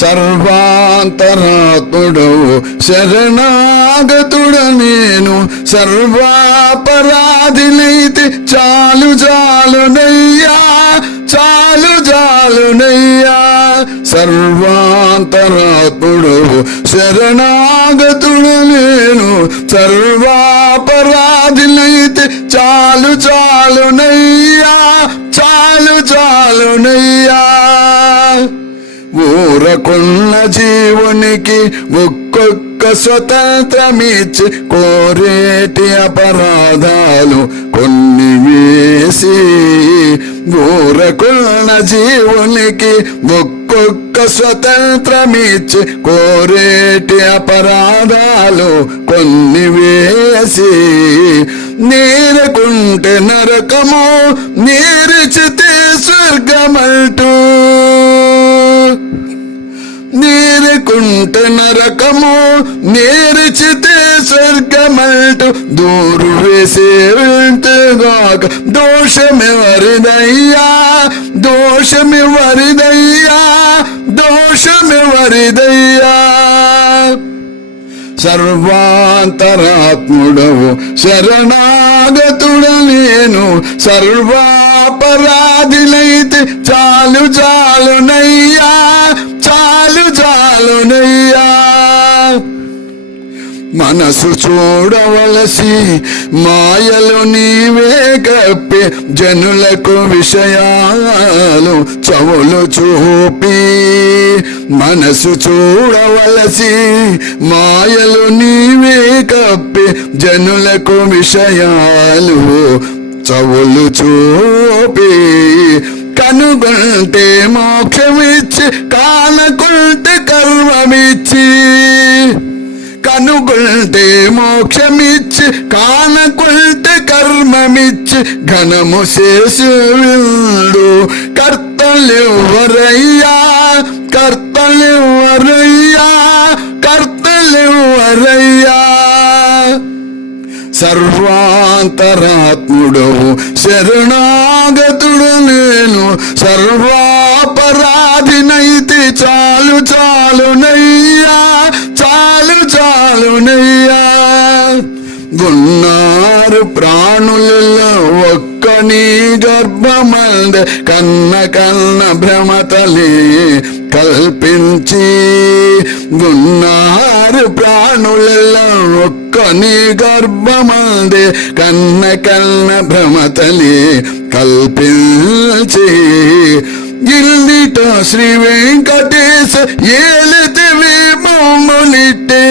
సర్వాంతరాత్ముడవు శరణాగతుడ నేను, సర్వాపరాధినైతే చాలు చాలునయ్యా, చాలు చాలునయ్యా. సర్వాంతరాత్ముడవు శరణాగతుడ నేను, సర్వాపరాధినైతే చాలు చాలునయ్యా, చాలు చాలునయ్యా. ఊరకున్న జీవునికి ఒక్కొక్క స్వతంత్రమిచ్చి కోరేటి అపరాధాలు కొన్ని వేసి, ఊరకున్న జీవునికి ఒక్కొక్క స్వతంత్రమిచ్చి కోరేటి అపరాధాలు కొన్ని వేసి, నేరకుంటే నరకము నేర్చితే స్వర్గమంటూ, నేరకుంటే నరకము నేర్చితే స్వర్గమంటూ దూరు వేసేగాక దోషమెవరిదయ్యా, దోషమెవరిదయ్యా, దోషమెవరిదయ్యా. సర్వాంతరాత్ముడవు శరణాగతుడ నేను, సర్వాపరాధినైతే చాలు చాలునయ్యా, చాలు చాలునయ్యా. మనసు చూడవలసి మాయలు నీవే కప్పి, జనులకు విషయాలు చెవులు చూపి, మనసు చూడవలసి మాయలు నీవే కప్పి, జనులకు విషయాలు చెవులు చూపి, కనుగొంటే మోక్షమిచ్చి కానకుంటే కర్మమిచ్చి, కనుగొంటే మోక్షమిచ్చి కానకుంటే కర్మమిచ్చి, ఘనము శేషుడు కర్తలెవ్వరయ్యా, కర్తలెవ్వరయ్యా, కర్తలెవ్వరయ్యా. సర్వాంతరాత్ముడవు శరణాగతుడ నేను, సర్వాపరాధినైతే చాలు చాలునయ్యా, చాలు చాలునయ్యా. ఉన్నారు ప్రాణులలో ఒక్కని గర్భమంద కన్న కన్న భ్రమతలే కల్పించి, ఉన్నారు ప్రాణులలో ఒక్కని గర్భమందే కన్న కన్న భ్రమతలే కల్పించి, ఇల్లిట శ్రీ వెంకటేశ ఏలితివి మమ్ములిట్టే,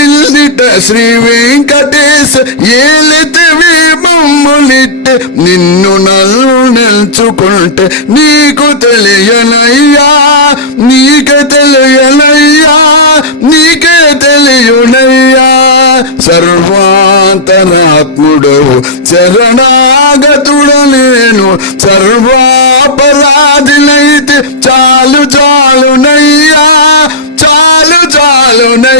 ఇల్లిట శ్రీ వెంకటేశ ఏలితివి మమ్ములిట్టే, నిన్ను నన్ను నెల్చుకుంటే నీకు తెలియనయ్యా, నీకే తెలియనయ్యా, నీకే తెలియనయ్యా. సర్వాంతరాత్ముడవు శరణాగతుడ నేను, సర్వాపరాధినైతే చాలు చాలునయ్యా, చాలు చాలునయ్యా.